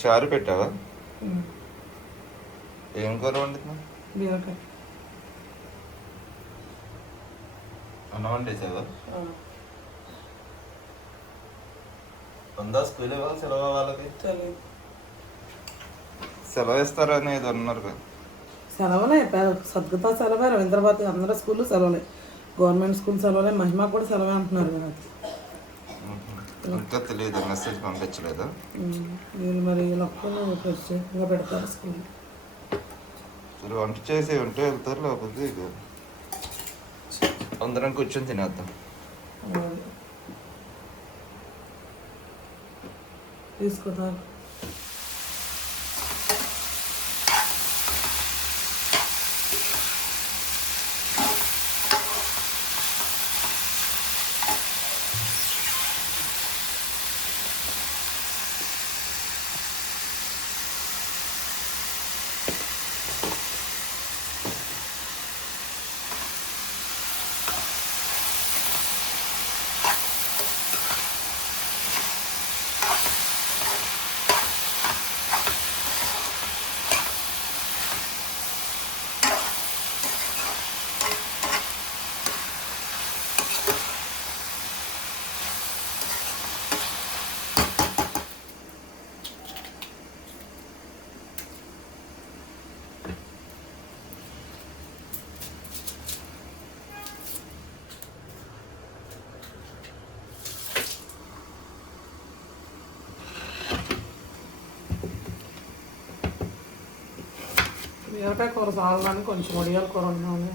చారు పెట్టావా. ఏం కూర వండుతున్నావు బీరకాయ. అన్నం వండేసావా? ఉందా స్కూల్ ఇవ్వాలి సెలవు వాళ్ళకి? సెలవు ఇస్తారా అనేది అన్నారు కదా. సెలవులే సద్గత సెలవే రవీంద్రబాద్ అందరూ స్కూల్ సెలవులే. గవర్నమెంట్ స్కూల్ సెలవులే మహిమ కూడా సెలవే అంటున్నారు కదా. ఇంకా తెలియదు మెసేజ్ పంపించలేదా. వీళ్ళు మరి లొక్కలు ప్రత్యేకంగా పెడతారు స్కూల్ సరే వంట చేసి ఉంటే వెళ్తారు లేకపోతే ఇక అందరం కూర్చొని తినేద్దాం. తీసుకుంటారు మిరపకాయ కూర చాలని కొంచెం వడియాల కూర ఉన్నాను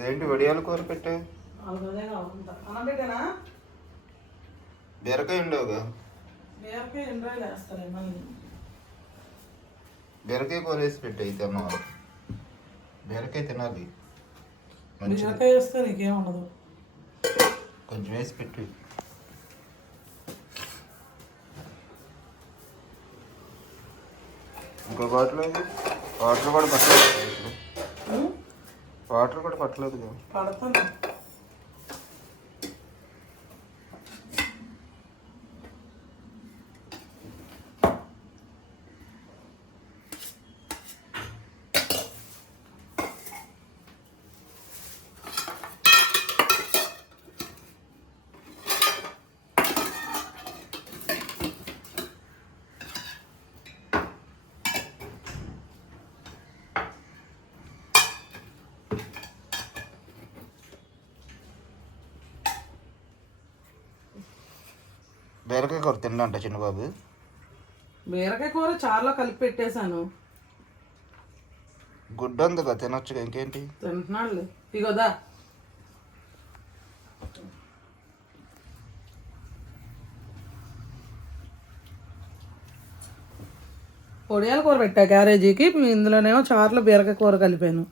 ఇదేంటి వడియాల కూర పెట్టా? బీరకాయ ఉండవుగా బీరకాయ కూర వేసి పెట్టు అయితే అన్నవారు బీరకాయ తినాలి. బీరకాయ వేస్తే నీకేం ఉండదు. కొంచెం వేసి పెట్టు. ఇంకో బాటిల్? వాటర్ కూడా ఉమ్, వాటర్ కూడా పట్టలేదు కదా బీరకాయ కూర తిండంట చిన్నబాబు. బీరకాయ కూర చారులో కలిపి పెట్టేశాను. గుడ్డు ఉంది కదా తినొచ్చుగా ఇంకేంటి? తింటున్నాడులే. ఇగోదా పొడియాల కూర పెట్టా క్యారేజీకి. ఇందులోనేమో చారులో బీరకాయ కూర కలిపాను.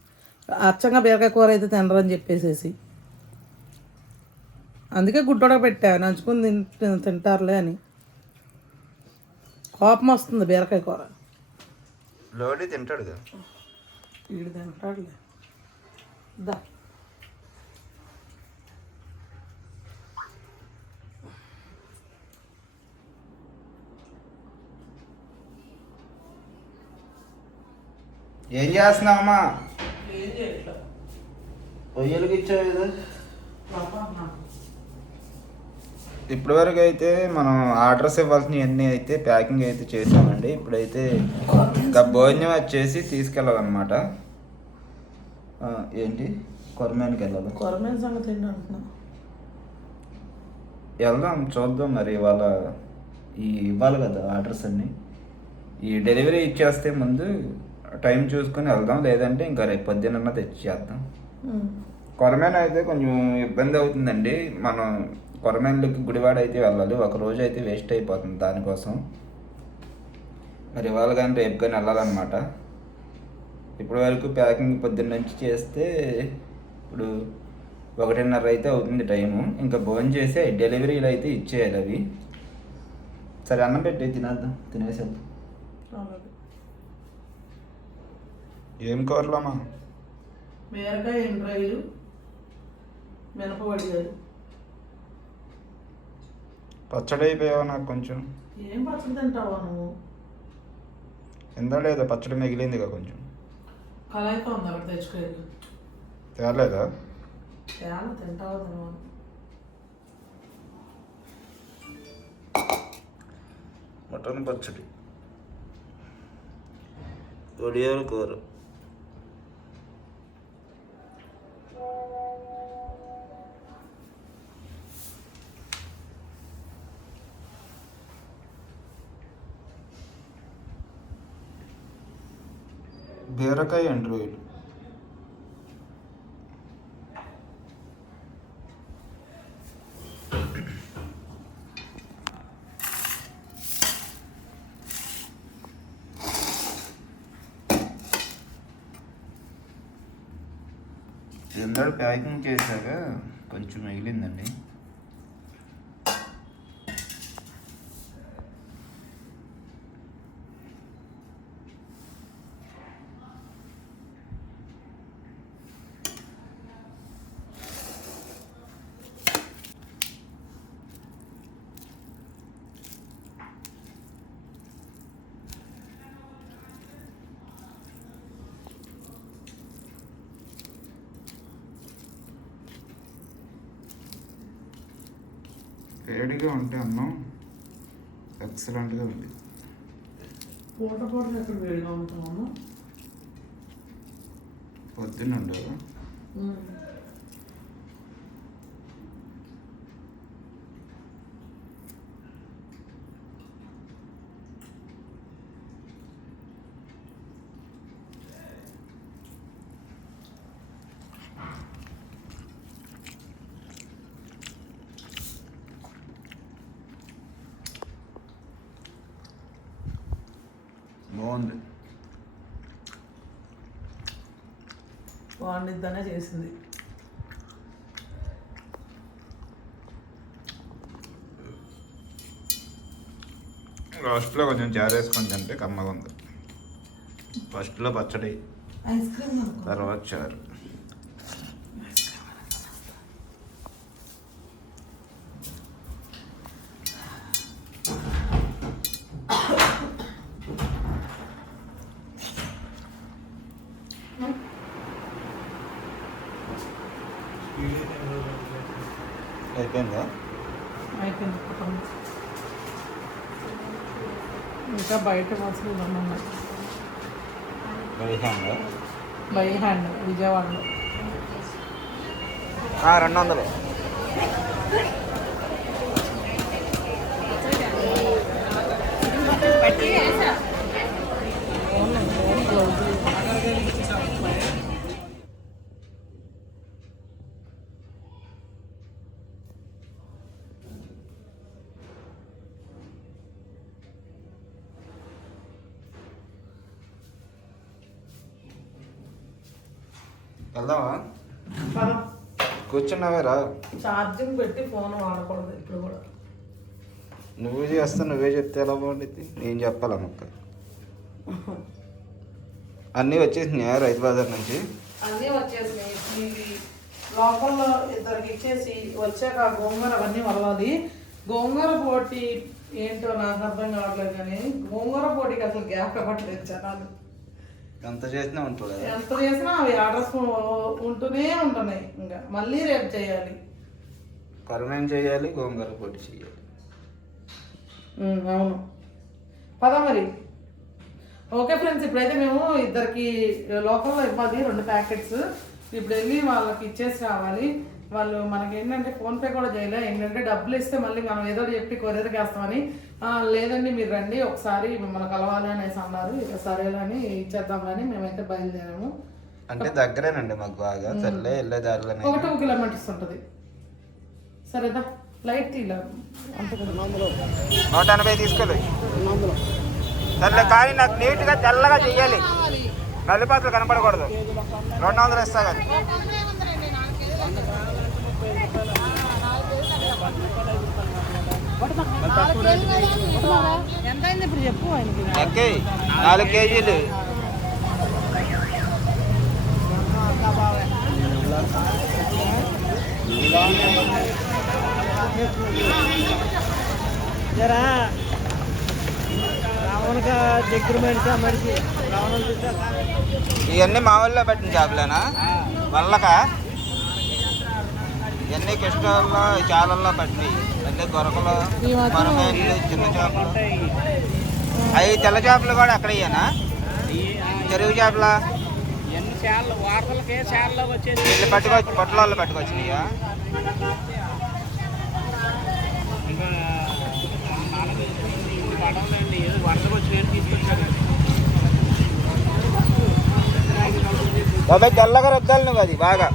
అచ్చంగా బీరకాయ కూర అయితే తినరని చెప్పేసేసి. అందుకే గుడ్డోడ పెట్టా నంచుకుని తింటారులే అని. కోపం వస్తుంది బీరకాయ కూర. లోడి తింటాడుగా వీడు తింటాడులే. దా. ఏం చేస్తున్నావమ్మా? పొయ్యలకి ఇచ్చావు ఇది పాపా ఇప్పటి వరకు అయితే మనం ఆర్డర్స్ ఇవ్వాల్సినవన్నీ అయితే ప్యాకింగ్ అయితే చేసామండి. ఇప్పుడైతే ఇంకా భోజనం వచ్చేసి తీసుకెళ్ళాలన్నమాట. ఏంటి? కొరమేనికి వెళ్ళాలి? కొరమైన సంగతి ఏంటి అంటున్నా? వెళ్దాం చూద్దాం మరి ఇవాళ ఈ ఇవ్వాలి కదా ఆర్డర్స్ అన్నీ. ఈ డెలివరీ ఇచ్చేస్తే ముందు టైం చూసుకొని వెళ్దాం లేదంటే ఇంకా రేపు పొద్దున్న తెచ్చేద్దాం. కొరమేన అయితే కొంచెం ఇబ్బంది అవుతుందండి. మనం కొరమేనలకి గుడివాడ అయితే వెళ్ళాలి. ఒక రోజు అయితే వేస్ట్ అయిపోతుంది దానికోసం. మరి ఇవాళ కానీ రేపు కానీ వెళ్ళాలన్నమాట. ఇప్పటి వరకు ప్యాకింగ్ పొద్దున్న నుంచి చేస్తే ఇప్పుడు ఒకటిన్నర అయితే అవుతుంది టైము. ఇంకా భోజనం చేసి డెలివరీలు అయితే ఇచ్చేయాలి అవి. సరే అన్నం పెట్టి తినేద్దాం. తినేసేద్దాం ఏం కూరలమ్మా? బీరకాయ ఎండ్రాయిలు మినపవడిగారు పచ్చడి అయిపోయావా నాకు కొంచెం? ఏం పచ్చడి తింటావా నువ్వు? పచ్చడి మిగిలిందిగా కొంచెం. కళాయితో ఉంది అక్కడ తెచ్చుకోలేదు తేలేదా? తింటావా తినవా? మటన్ పచ్చడి. ఒడియాల కూర బీరకాయ అండ్ రొయ్యలు ఇందాక ప్యాకింగ్ చేశాక కొంచెం మిగిలిందండి వేడిగా ఉంటే అన్నం ఎక్సలెంట్గా ఉంది. పూట పూట ఎక్కడ వేడిగా ఉంటాము పొద్దున్న ఉండదు బాగుంది బాగుండిద్దనే చేసింది లాస్ట్లో కొంచెం జారేసుకొని తింటే కమ్మగా ఉంది. ఫస్ట్లో పచ్చడి. తర్వాత చారు అయిపోయిందా అయిపోయింది ఒక పని. ఇంకా బయట వసూలు ఉన్నాయి అయిపోయిందా బై హ్యాండ్ విజయవాడలో రెండు వందలు వెళ్దామా కూర్చున్నావే రా. ఛార్జింగ్ పెట్టి ఫోన్ వాడకూడదు ఇప్పుడు కూడా. నువ్వు చేస్తా నువ్వే చెప్తే ఎలా బాగుంటుంది నేను చెప్పాలా మొక్క? అన్నీ వచ్చేసినాయా రైతు బజార్ నుంచి? అన్నీ వచ్చేసినాయి. ఇవి లోపల ఇద్దరికి ఇచ్చేసి వచ్చాక గోంగూర అవన్నీ వదలాలి గోంగూర పోటీ ఏంటో నాకు అర్థం కావట్లేదు కానీ గోంగూర పోటీకి అసలు గ్యాప్ ఇవ్వట్లేదు జనాలు. ఎంత చేసినా ఉంటుంది ఎంత చేసినా అవి ఆర్డర్స్ ఉంటూనే ఉంటున్నాయి ఇంకా. మళ్ళీ రేపు చేయాలి. కొరమేం చేయాలి? గోంగూర పొడి చేయాలి. అవును. పద మరి. ఓకే ఫ్రెండ్స్ ఇప్పుడైతే మేము ఇద్దరికి లోకల్లో ఇవ్వాలి రెండు ప్యాకెట్స్. ఇప్పుడు వెళ్ళి వాళ్ళకి ఇచ్చేసి రావాలి. వాళ్ళు మనకి ఏంటంటే ఫోన్పే కూడా చేయలే. ఏంటంటే డబ్బులు ఇస్తే మళ్ళీ మనం ఏదో చెప్పి కొరియర్కి వేస్తామని. "ఆ, లేదండి మీరు రండి ఒకసారి మిమ్మల్ని కలవాలి అనేసి అన్నారు. ఇక సరేలని ఇచ్చేద్దామని మేమైతే బయలుదేరాము. అంటే దగ్గరేనండి మాకు బాగా. సర్లే వెళ్ళే దారిలోనే ఒక టూ కిలోమీటర్స్ ఉంటుంది సరేదా ఫ్లైట్ తీలా నూట ఎనభై తీసుకోలేదు సర్లే కానీ నాకు నీట్గా తెల్లగా చెయ్యాలి. నల్లిపాతలు కనపడకూడదు. రెండు వందలు ఇస్తా కానీ ఎంత అయింది ఇప్పుడు చెప్పు ఆయనకి ఎక్కి నాలుగు కేజీలు. జరా రావణక దగ్గర మనిషి ఆ మనిషి? రావణం చూసాక ఇవన్నీ మా ఊళ్ళో పెట్టిన చేపలేనా? వల్లక? ఇవన్నీ కృష్ణాల్లో చాలల్లో పట్టినవి. అన్నీ గొరకలు చిన్న చేపలు. అవి తెల్ల చేపలు కూడా అక్కడ ఇయ్యనా? చెరువు చేపల? వార్తలకే చాలలో వచ్చేది వీళ్ళు పట్టుకొచ్చినాయా? బాబాయ్ తెల్లగా రుద్దాలి నువ్వు అది బాగా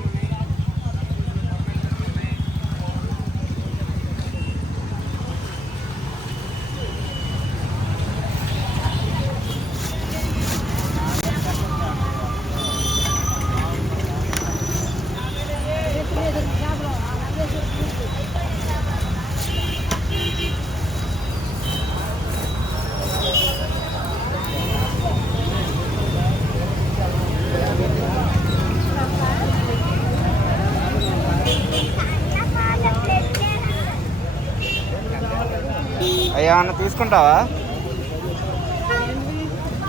అవి ఏమన్నా తీసుకుంటావా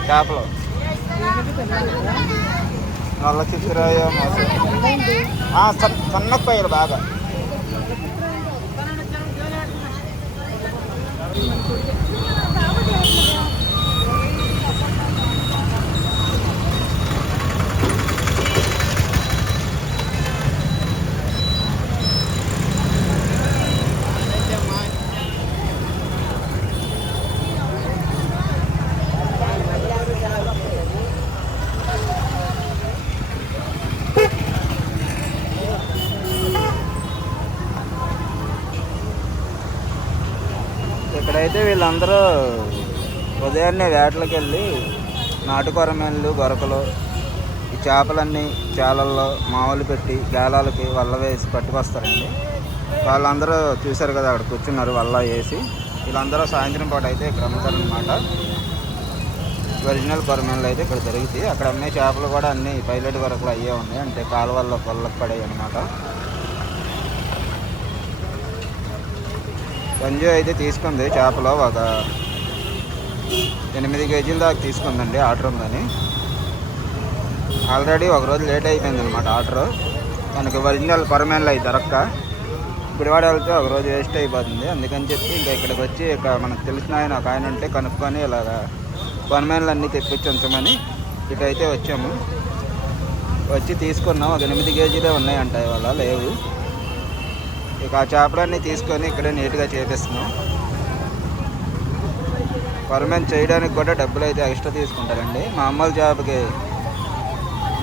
చేపలు. నల్ల చిత్రాయ సన్నప్పయ్యలు బాగా. ఇక్కడైతే వీళ్ళందరూ ఉదయాన్నే వేటలకు వెళ్ళి నాటుకొరమేళ్ళు గొరకలు ఈ చేపలన్నీ చేలల్లో మామూలు పెట్టి గేలాలకి వల్ల వేసి పట్టుకొస్తారండి. వాళ్ళందరూ చూశారు కదా అక్కడ కూర్చున్నారు వల్ల వేసి. వీళ్ళందరూ సాయంత్రం పాటు అయితే ఇక్కడ అమ్ముతారనమాట ఒరిజినల్ కొరమేళ్ళు అయితే ఇక్కడ దొరుకుతాయి. అక్కడ అమ్మే చేపలు కూడా అన్ని పైలట్ వరకులు అయ్యే ఉన్నాయి. అంటే కాలువల్లో కొల్లకు పడాయి అనమాట సంజు అయితే తీసుకుంది చేపలు ఒక ఎనిమిది కేజీల దాకా తీసుకుందండి ఆర్డర్ ఉందని. ఆల్రెడీ ఒక రోజు లేట్ అయిపోయింది అనమాట ఆర్డర్. మనకి ఒరిజినల్ పరమేన్లు అవి దొరక్క. గుడివాడ వెళ్తే ఒక రోజు వేస్ట్ అయిపోతుంది. అందుకని చెప్పి ఇంకా ఇక్కడికి వచ్చి ఇక మనకు తెలిసిన ఆయన ఒక ఆయన ఉంటే కనుక్కొని ఇలాగా పరమేన్లు అన్నీ తెప్పించి ఉంచమని ఇటైతే వచ్చాము. వచ్చి తీసుకున్నాం. ఒక ఎనిమిది కేజీలే ఉన్నాయంట ఇవాళ లేవు. ఇక ఆ చేపలన్నీ తీసుకొని ఇక్కడే నీట్గా చేపిస్తున్నాం. పర్మనెంట్ చేయడానికి కూడా డబ్బులు అయితే ఎక్స్ట్రా తీసుకుంటారండి. మామూలు చేపకి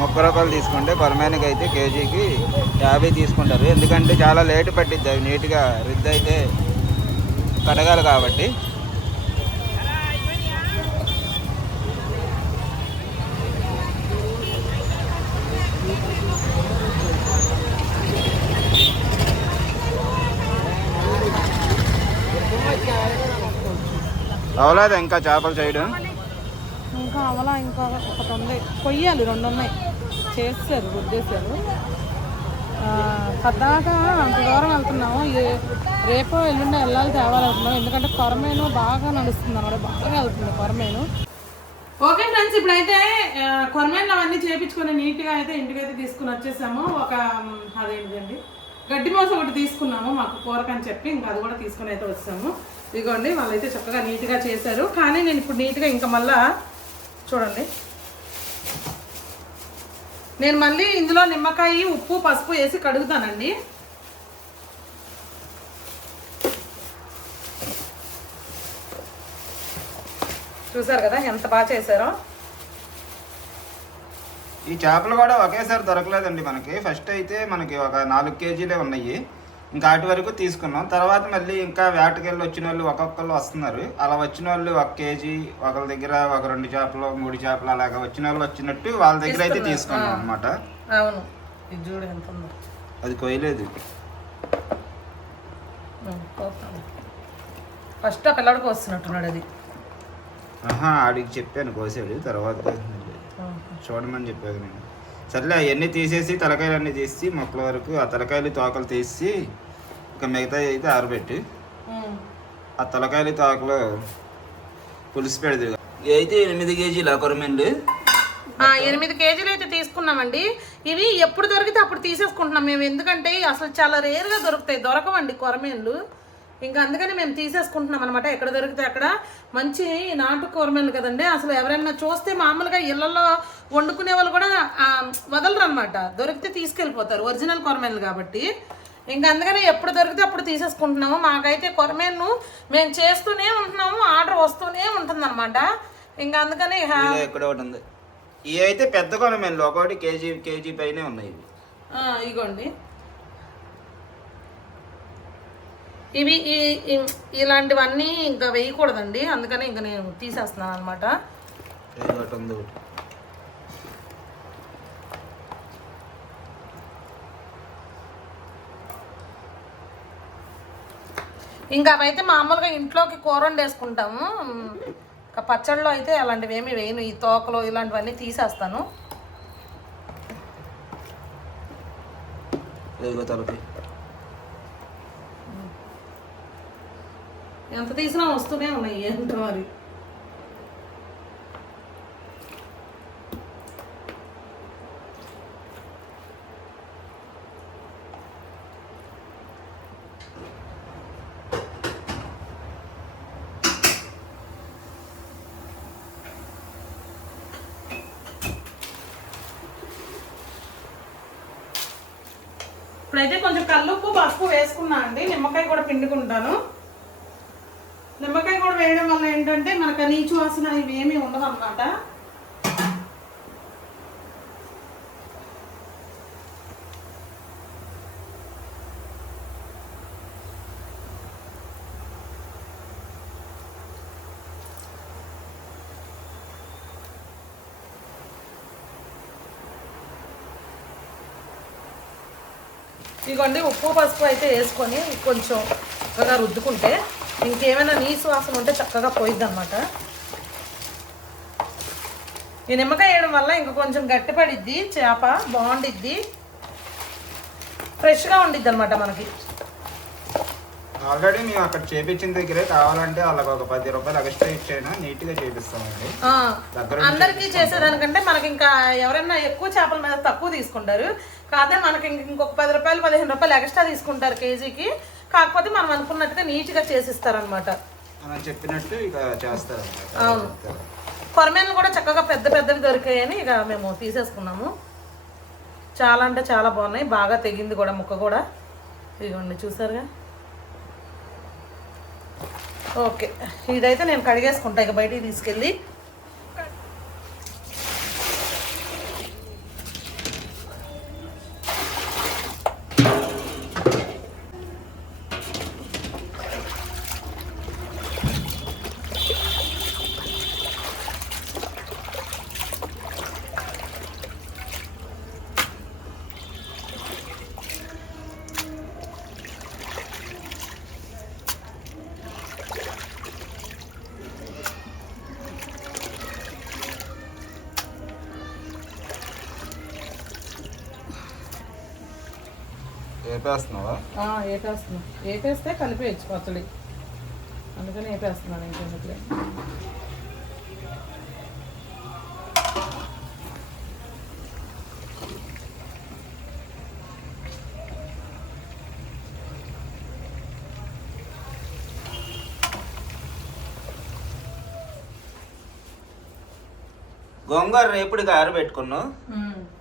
ముప్పై రూపాయలు తీసుకుంటే పర్మనెంట్కి అయితే కేజీకి యాభై తీసుకుంటారు. ఎందుకంటే చాలా లేట్ పట్టిద్ది అవి నీట్గా రిద్ద అయితే కడగాలి కాబట్టి. అవలేదు ఇంకా చేపలు చేయడం? ఇంకా అవలా ఇంకా ఒకటి ఉంది కొయ్యాలి రెండు ఉన్నాయి చేస్తారు ఆ, పద్దాక అంత దూరం వెళ్తున్నాము. ఇది రేపో ఎల్లుండి వెళ్ళాలి తేవాలనుకున్నాం ఎందుకంటే కొరమేను బాగా నడుస్తుంది అన్నమాట. బాగా వెళ్తుంది కొరమేను. ఓకే ఫ్రెండ్స్ ఇప్పుడైతే ఆ, కొరమేన్లు అవన్నీ చేపించుకొని నీట్గా అయితే ఇంటికైతే తీసుకుని వచ్చేసాము. ఒక అదేంటండి గడ్డి మాంసం ఒకటి తీసుకున్నాము మాకు కూరకని చెప్పి ఇంకా అది కూడా తీసుకుని అయితే వచ్చాము. ఇదిగోండి వాళ్ళైతే చక్కగా నీట్గా చేశారు. కానీ నేను ఇప్పుడు నీట్గా ఇంకా మళ్ళా చూడండి. నేను మళ్ళీ ఇందులో నిమ్మకాయ ఉప్పు పసుపు వేసి కడుగుతానండి. చూసారు కదా ఎంత బాగా చేశారో? ఈ చేపలు కూడా ఒకేసారి దొరకలేదండి మనకి. ఫస్ట్ అయితే మనకి ఒక నాలుగు కేజీలే ఉన్నాయి. ఇంకా వాటి వరకు తీసుకున్నాం. తర్వాత మళ్ళీ ఇంకా వేటకెళ్ళి వచ్చిన వాళ్ళు ఒక్కొక్కరు వస్తున్నారు. అలా వచ్చిన వాళ్ళు ఒక కేజీ ఒకరి దగ్గర ఒక రెండు చేపలు మూడు చేపలు అలాగా వచ్చిన వాళ్ళు వచ్చినట్టు వాళ్ళ దగ్గర అయితే. తీసుకున్నాం. అనమాట అవును. ఇది చూడు ఎంత ఉందో. అది కొయ్యలేదు. ఫస్ట్ ఆ పిల్లడికి వస్తున్నట్టున్నాడు అది. ఆహా ఆడికి చెప్పాను కోసాడు. తర్వాత. చూడమని చెప్పాను నేను. సర్లే అవన్నీ తీసేసి తలకాయలు అన్నీ తీసి మొక్కల వరకు ఆ తలకాయలు తోకలు తీసి ఇంకా మిగతా అయితే ఆరబెట్టి. ఆ తలకాయలు తోకలు పులుసు పెడదు అయితే ఎనిమిది కేజీల కొరమెండు. ఎనిమిది కేజీలు అయితే తీసుకున్నామండి. ఇవి ఎప్పుడు దొరికితే అప్పుడు తీసేసుకుంటున్నాం. మేము ఎందుకంటే అసలు చాలా రేరుగా దొరుకుతాయి. దొరకవండి కొరమేన్లు ఇంకా అందుకని మేము తీసేసుకుంటున్నాం అనమాట ఎక్కడ దొరికితే అక్కడ. మంచి నాటు కూరమేన్లు కదండి. అసలు ఎవరైనా చూస్తే మామూలుగా ఇళ్ళలో వండుకునే వాళ్ళు కూడా వదలరు అనమాట దొరికితే తీసుకెళ్ళిపోతారు. ఒరిజినల్ కూరమేన్లు కాబట్టి. ఇంకా అందుకని ఎప్పుడు దొరికితే అప్పుడు తీసేసుకుంటున్నాము. మాకైతే కొరమేన్లు మేము చేస్తూనే ఉంటున్నాము. ఆర్డర్ వస్తూనే ఉంటుందన్నమాట. ఇంకా అందుకని ఇక్కడ ఒకటి ఉంది. ఇవి అయితే పెద్ద కొరమెండ్లు ఒకటి కేజీ కేజీ పైనే ఉన్నాయి ఇగోండి. ఇవి ఈ- ఇలాంటివన్నీ ఇంకా వేయకూడదండి. అందుకని ఇంకా నేను తీసేస్తున్నాను అనమాట ఇంకా అవైతే మామూలుగా ఇంట్లోకి కూర వండేసుకుంటాము. ఇంకా పచ్చడిలో అయితే అలాంటివి ఏమి వేయను. ఈ తోకలు ఇలాంటివన్నీ తీసేస్తాను. ఇదిగో ఎంత తీసినా వస్తూనే ఉన్నాయి ఏంటో మరి. ఇప్పుడైతే కొంచెం కల్లుప్పు పసుపు వేసుకున్నా అండి. నిమ్మకాయ కూడా పిండుకుంటాను. నిమ్మకాయ కూడా వేయడం వల్ల ఏంటంటే మనకు నీచు వాసన ఇవేమీ ఉండదు అనమాట ఇదిగోండి ఉప్పు పసుపు అయితే వేసుకొని కొంచెం చక్కగా రుద్దుకుంటే ఇంకేమైనా నీసు వాసన ఉంటే చక్కగా పోయిద్ది అనమాట ఈ నిమ్మకాయ వేయడం వల్ల ఇంకా కొంచెం గట్టిపడిద్ది చేప బాగుండిద్ది. ఫ్రెష్గా ఉండిద్ది అనమాట మనకి. ఆల్రెడీ మేము అక్కడ చేపించిన దగ్గరే కావాలంటే వాళ్ళకి ఒక పది రూపాయలు ఎక్స్ట్రా ఇచ్చాను? నీట్గా చేపిస్తామండి. ఆ, దగ్గర నుంచి అందరికీ చేసేదానికంటే మనకి ఇంకా ఎవరైనా ఎక్కువ చేపల మీద తక్కువ తీసుకుంటారు. కాదే మనకి ఇంక- ఇంకొక పది రూపాయలు పదిహేను రూపాయలు ఎక్స్ట్రా తీసుకుంటారు కేజీకి. కాకపోతే మనం అనుకున్నట్టుగా నీట్గా చేసిస్తారనమాట చెప్పినట్టు ఇక చేస్తారు అవును. కొరమేన్లు కూడా చక్కగా పెద్ద పెద్దవి దొరికాయని ఇక మేము తీసేసుకున్నాము. చాలా అంటే చాలా బాగున్నాయి. బాగా తెగింది కూడా ముక్క కూడా. ఇదిగోండి చూసారుగా? ఓకే. ఇదైతే నేను కడిగేసుకుంటా. ఇక బయటికి తీసుకెళ్ళి వేపేస్తున్నావా ఆ, వేపేస్తున్నా వేపేస్తే కలిపేయచ్చు పచ్చడి. అందుకని వేపేస్తున్నాను ఇంకెందుకులే. గోంగూర రేపుడికి ఆరబెట్టుకున్నావు?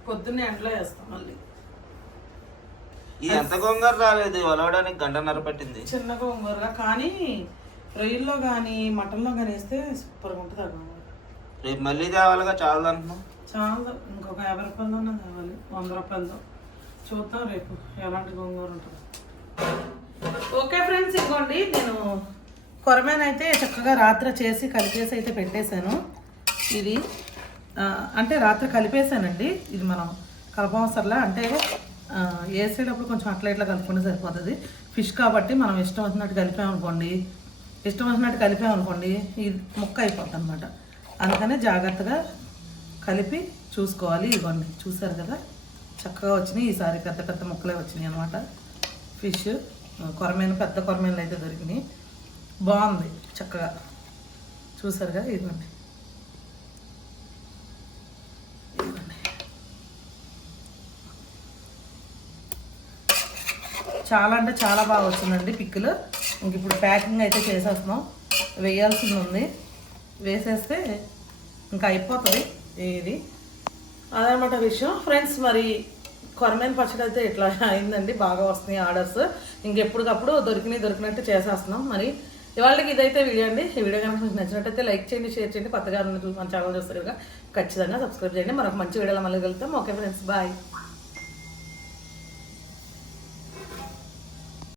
పొద్దున్నే ఎండలో వేస్తాం మళ్ళీ. ఎంత గోంగూర రాలేదు ఒలవడానికి గంటన్నర పట్టింది. చిన్న గోంగూరగా కానీ రొయ్యల్లో కానీ మటన్లో కానీ వేస్తే సూపర్గా ఉంటుంది ఆ గోంగూర. రేపు మళ్ళీ తేవాలిగా చాలా అనుకున్నాం చాలా ఇంకొక యాభై రూపాయలన్నా కావాలి వంద రూపాయలతో. చూద్దాం రేపు ఎలాంటి గోంగూర ఉంటుంది. ఓకే ఫ్రెండ్స్ ఇదిగోండి నేను కొరమేన అయితే చక్కగా రాత్రి చేసి కలిపేసి అయితే పెట్టేశాను. ఇది అంటే రాత్రి కలిపేసానండి ఇది మనం కలపవసరలా అంటే వేసేటప్పుడు కొంచెం అట్లా ఇట్లా కలుపుకుంటే సరిపోతుంది. ఫిష్ కాబట్టి మనం ఇష్టం వచ్చినట్టు కలిపామనుకోండి ఇష్టం వచ్చినట్టు కలిపామనుకోండి ఇది ముక్క అయిపోతుంది అనమాట అందుకనే జాగ్రత్తగా కలిపి చూసుకోవాలి. ఇవ్వండి చూసారు కదా? చక్కగా వచ్చినాయి. ఈసారి పెద్ద పెద్ద ముక్కలే వచ్చినాయి అనమాట ఫిష్ కొరమైన పెద్ద కొరమేనులు అయితే దొరికినాయి. బాగుంది చక్కగా. చూసారుగా? కదా ఇదిగోండి. చాలా అంటే చాలా బాగా వచ్చిందండి పిక్కులు. ఇంక ఇప్పుడు ప్యాకింగ్ అయితే చేసేస్తున్నాం. వేయాల్సింది ఉంది. వేసేస్తే ఇంకా అయిపోతుంది ఇది అదనమాట విషయం. ఫ్రెండ్స్ మరి కొరమైన పచ్చడి అయితే ఇట్లా అయిందండి. బాగా వస్తున్నాయి ఆర్డర్స్. ఇంకెప్పటికప్పుడు దొరికినాయి దొరికినట్టు చేసేస్తున్నాం. మరి ఇవాళకి ఇదైతే వీడియో అండి. ఈ వీడియో కనుక మీకు నచ్చినట్టయితే లైక్ చేయండి షేర్ చేయండి. కొత్తగా ఉన్న మన ఛానల్ చూస్తారు ఖచ్చితంగా సబ్స్క్రైబ్ చేయండి. మరొక మంచి వీడియోలో మళ్ళీ వెళ్తాం ఓకే ఫ్రెండ్స్ బాయ్.